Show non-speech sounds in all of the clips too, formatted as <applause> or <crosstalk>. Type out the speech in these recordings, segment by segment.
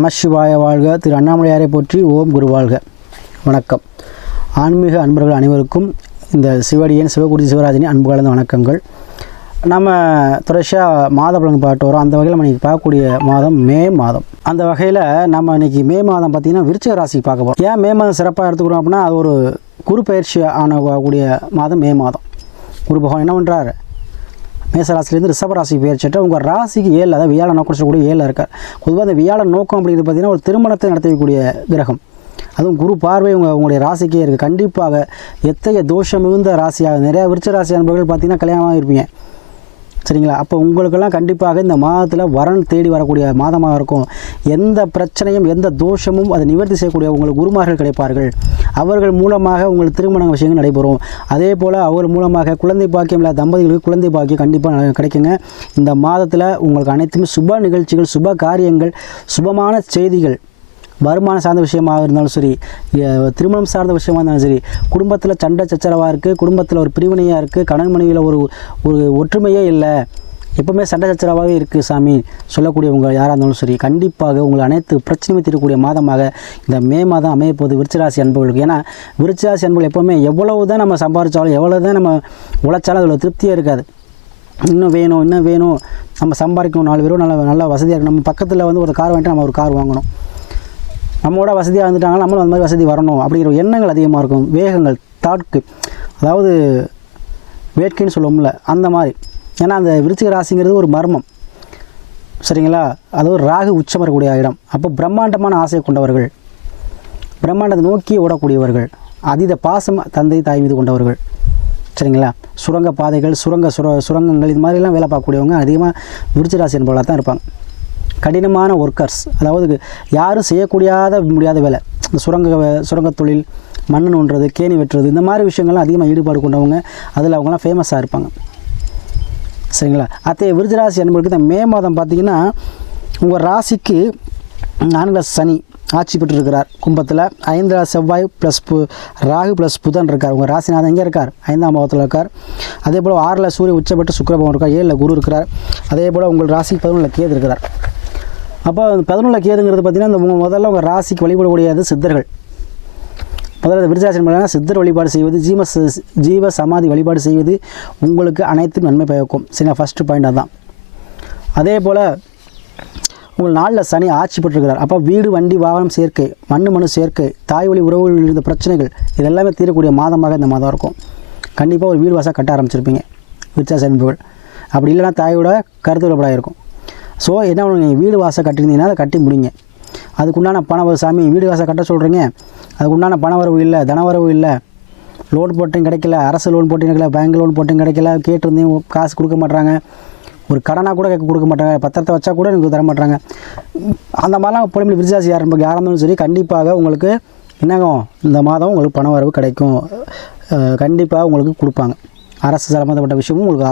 நமசிவாய வாழ்க. திரு அண்ணாமலையாரை போற்றி ஓம் குரு வாழ்க. வணக்கம். ஆன்மீக அன்பர்கள் அனைவருக்கும் இந்த சிவடியன் சிவகுருதி சிவராஜினி அன்பு கலந்த வணக்கங்கள். நம்ம தொடர்ச்சியாக மாத பலன் பாட்டு வரோம். அந்த வகையில் நம்ம இன்றைக்கி பார்க்கக்கூடிய மாதம் மே மாதம். அந்த வகையில் நம்ம இன்னைக்கு மே மாதம் பார்த்திங்கன்னா விருச்சிக ராசிக்கு பார்க்க போகிறோம் ஏன் மே மாதம் சிறப்பாக எடுத்துக்கிறோம் அப்படின்னா அது ஒரு குரு பயிற்சி ஆனக்கூடிய மாதம் மே மாதம். குரு பகவான் என்ன பண்ணுறாரு மேசராசிலேருந்து ரிஷபராசிக்கு பெயர்ச்சிட்டு உங்கள் ராசிக்கு ஏழு அதாவது வியாழ நோக்கம் ஏழில் இருக்கார் பொதுவாக அந்த வியாழ நோக்கம் அப்படிங்கிறது பார்த்தீங்கன்னா ஒரு திருமணத்தை நடத்தக்கூடிய கிரகம். அதுவும் குரு பார்வை உங்கள் உங்களுடைய ராசிக்கே இருக்குது கண்டிப்பாக எத்தகைய தோஷம் மிகுந்த ராசியாக நிறையா விருச்ச ராசி அன்பர்கள் பார்த்தீங்கன்னா கல்யாணமாக இருப்பீங்க சரிங்களா? அப்போ உங்களுக்கெல்லாம் கண்டிப்பாக இந்த மாதத்தில் வரன் தேடி வரக்கூடிய மாதமாக இருக்கும். எந்த பிரச்சனையும் எந்த தோஷமும் அதை நிவர்த்தி செய்யக்கூடிய உங்களுக்கு குருமார்கள் கிடைப்பார்கள். அவர்கள் மூலமாக உங்களுக்கு திருமண விஷயங்கள் நடைபெறும். அதே போல் அவர் மூலமாக குழந்தை பாக்கியம் இல்லாத தம்பதிகளுக்கு குழந்தை பாக்கியம் கண்டிப்பாக கிடைக்குங்க. இந்த மாதத்தில் உங்களுக்கு அனைத்துமே சுப நிகழ்ச்சிகள் சுப காரியங்கள் சுபமான செய்திகள் வருமானம் சார்ந்த விஷயமாக இருந்தாலும் சரி திருமணம் சார்ந்த விஷயமாக இருந்தாலும் சரி குடும்பத்தில் சண்டை சச்சரவாக இருக்குது குடும்பத்தில் ஒரு பிரிவினையாக இருக்குது கணவன் மனைவியில் ஒரு ஒரு ஒற்றுமையே இல்லை எப்பவுமே சண்டை சச்சரவாகவே இருக்குது சாமி சொல்லக்கூடியவங்க யாராக இருந்தாலும் சரி கண்டிப்பாக உங்களை அனைத்து பிரச்சனையும் தீரக்கூடிய மாதமாக இந்த மே மாதம் அமைய போகுது விருச்சிராசி அன்பர்களுக்கு. ஏன்னா விருச்சிராசி அன்பர்கள் எப்போவுமே எவ்வளவு தான் நம்ம சம்பாதிச்சாலும் எவ்வளோ தான் நம்ம உழைச்சாலும் அதில் திருப்தியே இருக்காது. இன்னும் வேணும் இன்னும் வேணும் நம்ம சம்பாதிக்கணும் நாலு பேரும் நல்ல நல்லா வசதியாக இருக்கும் நம்ம பக்கத்தில் வந்து ஒரு கார் வாங்கிட்டு நம்ம ஒரு கார் வாங்கணும். நம்மளோட வசதியாக இருந்துட்டாங்க நம்மளும் அந்த மாதிரி வசதி வரணும் அப்படிங்கிற எண்ணங்கள் அதிகமாக இருக்கும். வேகங்கள் தாட்கு. அதாவது வேட்கைன்னு சொல்லுவோம்ல அந்த மாதிரி. ஏன்னா அந்த விருச்சிக ராசிங்கிறது ஒரு மர்மம். சரிங்களா? அது ஒரு ராகு உச்சம் வரக்கூடிய இடம். அப்போ பிரம்மாண்டமான ஆசை கொண்டவர்கள் பிரம்மாண்டத்தை நோக்கி ஓடக்கூடியவர்கள் அதீத பாசம் தந்தை தாய் மீது கொண்டவர்கள் சரிங்களா? சுரங்க பாதைகள் சுரங்க சுர சுரங்கங்கள் இது மாதிரிலாம் வேலை பார்க்கக்கூடியவங்க அதிகமாக விருச்சிராசி என்பவர்களாக தான் இருப்பாங்க. கடினமான ஒர்க்கர்ஸ் அதாவது யாரும் செய்யக்கூடியாத முடியாத வேலை. இந்த சுரங்க சுரங்க தொழில் மண்ணன் நோண்டுறது கேணி வெட்டுறது இந்த மாதிரி விஷயங்கள்லாம் அதிகமாக ஈடுபாடு கொண்டவங்க அதில் அவங்களாம் ஃபேமஸாக இருப்பாங்க. சரிங்களா? அத்தைய விருதுராசி என்பதுக்கு இந்த மே மாதம் பார்த்தீங்கன்னா உங்கள் ராசிக்கு நான்கு சனி ஆட்சி பெற்றிருக்கிறார். கும்பத்தில் ஐந்து செவ்வாய் ப்ளஸ் பு ராகு ப்ளஸ் புதன் இருக்கார். உங்கள் ராசிநாதன் எங்கே இருக்கார்? ஐந்தாம் பாவத்தில் இருக்கார். அதே போல் ஆறில் சூரிய உச்சப்பட்டு சுக்கிரபவன் இருக்கார். ஏழில் குரு இருக்கிறார். அதே போல் உங்கள் ராசிக்கு பதினொன்றில் கேது இருக்கிறார். அப்போ பதினொன்றில் கேதுங்கிறது பார்த்தீங்கன்னா இந்த முதல்ல உங்கள் ராசிக்கு வழிபடக்கூடியது சித்தர்கள். முதல்ல விருஜாசனம் பண்ணால் சித்தர் வழிபாடு செய்வது ஜீவ ஜீவ சமாதி வழிபாடு செய்வது உங்களுக்கு அனைத்தும் நன்மை பயக்கும். சரிங்களா? ஃபஸ்ட்டு பாயிண்ட் அதான். அதே போல் உங்கள் நாளில் சனி ஆட்சி பெற்றிருக்கிறார். அப்போ வீடு வண்டி வாகனம் சேர்க்கை மண் மணு சேர்க்கை தாய் வழி உறவுகளில் இருந்த பிரச்சனைகள் இதெல்லாமே தீரக்கூடிய மாதமாக இந்த மாதம் இருக்கும். கண்டிப்பாக ஒரு வீடு வாசம் கட்ட ஆரம்பிச்சிருப்பீங்க. விருச்சாச அன்புகள் அப்படி இல்லைன்னா தாயோட கருத்து இருக்கும். ஸோ என்ன பண்ணுங்க வீடு வாசல் கட்டியிருந்தீங்கன்னா அதை கட்டி முடிங்க. அதுக்குண்டான பண வரவு சாமி வீடு வாசல் கட்ட சொல்கிறீங்க அதுக்குண்டான பண வரவு இல்லை தனவரவு இல்லை. லோன் போட்டும் கிடைக்கல அரசு லோன் போட்டும் கிடைக்கல பேங்க் லோன் போட்டும் கிடைக்கல. கேட்டிருந்தேன் காசு கொடுக்க மாட்றாங்க. ஒரு கடனாக கூட கேட்க கொடுக்க மாட்டாங்க. பத்திரத்தை வச்சா கூட எனக்கு தர மாட்டாங்க அந்த மாதிரிலாம் புலம்பி விருதாசி யார் யாராக இருந்தாலும் சரி கண்டிப்பாக உங்களுக்கு என்னங்கும் இந்த மாதம் உங்களுக்கு பண வரவு கிடைக்கும். கண்டிப்பாக உங்களுக்கு கொடுப்பாங்க. அரசு சம்மந்தப்பட்ட விஷயமும் உங்களுக்கு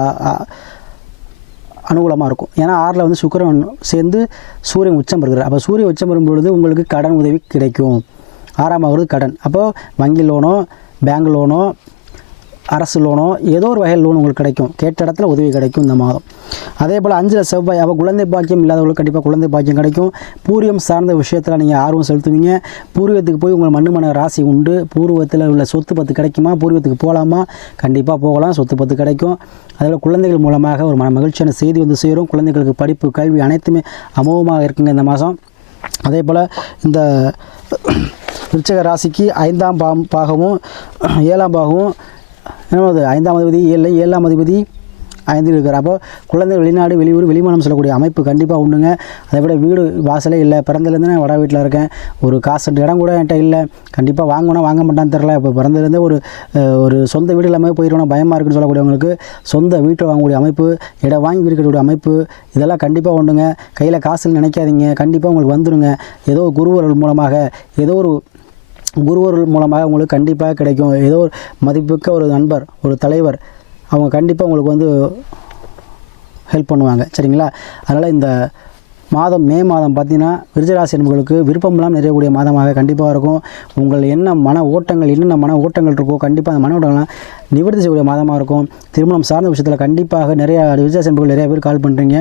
அனுகூலமாக இருக்கும். ஏன்னா ஆறில் வந்து சுக்கிரன் சேர்ந்து சூரியன் உச்சம் பெறுகிறார். அப்போ சூரியன் உச்சம் பெறும் பொழுது உங்களுக்கு கடன் உதவி கிடைக்கும். ஆறாம் ஆகுறது கடன். அப்போது வங்கி லோனோ பேங்க் லோனோ அரசு லோனோ ஏதோ ஒரு வகையில் லோன் உங்களுக்கு கிடைக்கும். கேட்ட இடத்துல உதவி கிடைக்கும் இந்த மாதம். அதே போல் அஞ்சில் செவ்வாய் அப்போ குழந்தை பாக்கியம் இல்லாதவங்களுக்கு கண்டிப்பாக குழந்தை பாக்கியம் கிடைக்கும். பூர்வம் சார்ந்த விஷயத்தில் நீங்கள் ஆர்வம் செலுத்துவீங்க. பூர்வீகத்துக்கு போய் உங்கள் மண்ணு மன ராசி உண்டு. பூர்வத்தில் உள்ள சொத்து பத்து கிடைக்குமா? பூர்வீகத்துக்கு போகலாமா கண்டிப்பாக போகலாம். சொத்து பத்து கிடைக்கும். அதில் குழந்தைகள் மூலமாக ஒரு மன மகிழ்ச்சியான செய்தி வந்து சேரும். குழந்தைகளுக்கு படிப்பு கல்வி அனைத்துமே அமோகமாக இருக்குங்க இந்த மாதம். அதே போல் இந்த <clears throat> விருச்சக ராசிக்கு ஐந்தாம் பாகமும் ஏழாம் பாகமும் ஐந்தாம் அதிபதி ஏழு ஏழாம் அதிபதி ஐந்தில் இருக்கிறார் அப்போ குழந்தை வெளிநாடு வெளியூர் வெளிமானம் சொல்லக்கூடிய அமைப்பு கண்டிப்பாக உண்டுங்க. அதை விட வீடு வாசலே இல்லை. பிறந்தலேருந்து நான் வட வீட்டில் இருக்கேன். ஒரு காசு இடம் கூட என்கிட்ட இல்லை. கண்டிப்பாக வாங்கணும் வாங்க மாட்டான்னு தெரில இப்போ பிறந்ததுலேருந்தே ஒரு ஒரு சொந்த வீடு இல்லாமல் போயிடணும் பயமாக இருக்குன்னு சொல்லக்கூடியவங்களுக்கு சொந்த வீட்டை வாங்கக்கூடிய அமைப்பு இடம் வாங்கி இருக்கக்கூடிய அமைப்பு இதெல்லாம் கண்டிப்பாக உண்டுங்க. கையில் காசுன்னு நினைக்காதீங்க. கண்டிப்பாக உங்களுக்கு வந்துடுங்க ஏதோ குருவர்கள் மூலமாக ஏதோ ஒரு குருவர்கள் மூலமாக உங்களுக்கு கண்டிப்பாக கிடைக்கும். ஏதோ ஒரு மதிப்புக்க ஒரு நண்பர் ஒரு தலைவர் அவங்க கண்டிப்பாக உங்களுக்கு வந்து ஹெல்ப் பண்ணுவாங்க. சரிங்களா? அதனால் இந்த மாதம் மே மாதம் பார்த்தீங்கன்னா விருச்சராசி என்பவர்களுக்கு விருப்பம்லாம் நிறையக்கூடிய மாதமாக கண்டிப்பாக இருக்கும். உங்கள் என்ன மன ஓட்டங்கள் என்னென்ன மன ஓட்டங்கள் இருக்கோ கண்டிப்பாக அந்த மன ஓட்டங்கள்லாம் நிவர்த்தி செய்யக்கூடிய மாதமாக இருக்கும். திருமணம் சார்ந்த விஷயத்தில் கண்டிப்பாக நிறைய விருச்சராசி என்பவர்கள் நிறைய பேர் கால் பண்ணுறீங்க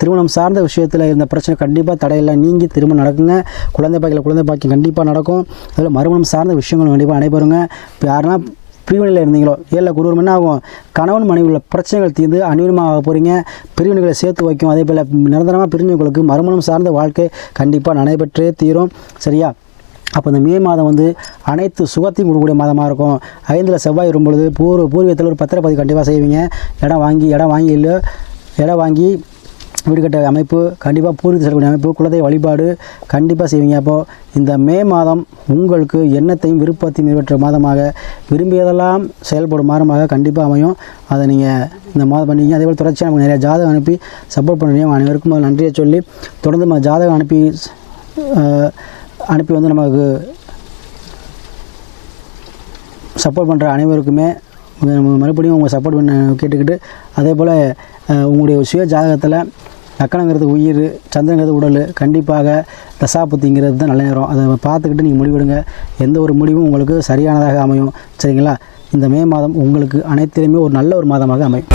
திருமணம் சார்ந்த விஷயத்தில் இருந்த பிரச்சனை கண்டிப்பாக தடையெல்லாம் நீங்கி திருமணம் நடக்குங்க. குழந்தை பாக்கியில் குழந்தை பாக்கியம் கண்டிப்பாக நடக்கும். அதில் மறுமணம் சார்ந்த விஷயங்கள் கண்டிப்பாக நடைபெறுங்க. இப்போ யாருன்னா பிரிவினையில் இருந்தீங்களோ? ஏழில் குருவம் என்ன ஆகும் கணவன் மனைவி உள்ள பிரச்சனைகள் தீர்ந்து அந்நியமாக போகிறீங்க பிரிவினைகளை சேர்த்து வைக்கும். அதே போல் நிரந்தரமாக பிரிஞ்சவங்களுக்கு மறுமணம் சார்ந்த வாழ்க்கை கண்டிப்பாக நடைபெற்றே தீரும். சரியா? அப்போ இந்த மே மாதம் வந்து அனைத்து சுகத்தையும் கொடுக்கக்கூடிய மாதமாக இருக்கும். ஐந்தில் செவ்வாய் வரும்பொழுது பூர்வ பூர்வீகத்தில் ஒரு பத்திரப்பதிவு கண்டிப்பாக செய்வீங்க. இடம் வாங்கி இடம் வாங்கி இல்லை இடம் வாங்கி வீடு கட்ட அமைப்பு கண்டிப்பாக பூர்வீக செல்லக்கூடிய அமைப்பு குலதெய்வ வழிபாடு கண்டிப்பாக செய்வீங்க. அப்போது இந்த மே மாதம் உங்களுக்கு எண்ணத்தையும் விருப்பத்தையும் நிறைவேற்ற மாதமாக விரும்பியதெல்லாம் செயல்படும் மாதமாக கண்டிப்பாக அமையும். அதை நீங்கள் இந்த மாதம் பண்ணிங்க அதே போல் தொடர்ச்சியாக நமக்கு நிறையா ஜாதகம் அனுப்பி சப்போர்ட் பண்ணுறீங்க அனைவருக்கும் நன்றியை சொல்லி தொடர்ந்து நம்ம ஜாதகம் அனுப்பி அனுப்பி வந்து நமக்கு சப்போர்ட் பண்ணுற அனைவருக்குமே மறுபடியும் உங்கள் சப்போர்ட் பண்ண கேட்டுக்கிட்டு அதே போல் உங்களுடைய சுய ஜாதகத்தில் லக்கணங்கிறது உயிர் சந்திரங்கிறது உடல் கண்டிப்பாக தசாபுத்திங்கிறது தான் நல்ல நேரம். அதை பார்த்துக்கிட்டு நீங்கள் முடிவெடுங்க. எந்த ஒரு முடிவும் உங்களுக்கு சரியானதாக அமையும். சரிங்களா? இந்த மே மாதம் உங்களுக்கு அனைத்திலுமே ஒரு நல்ல ஒரு மாதமாக அமையும்.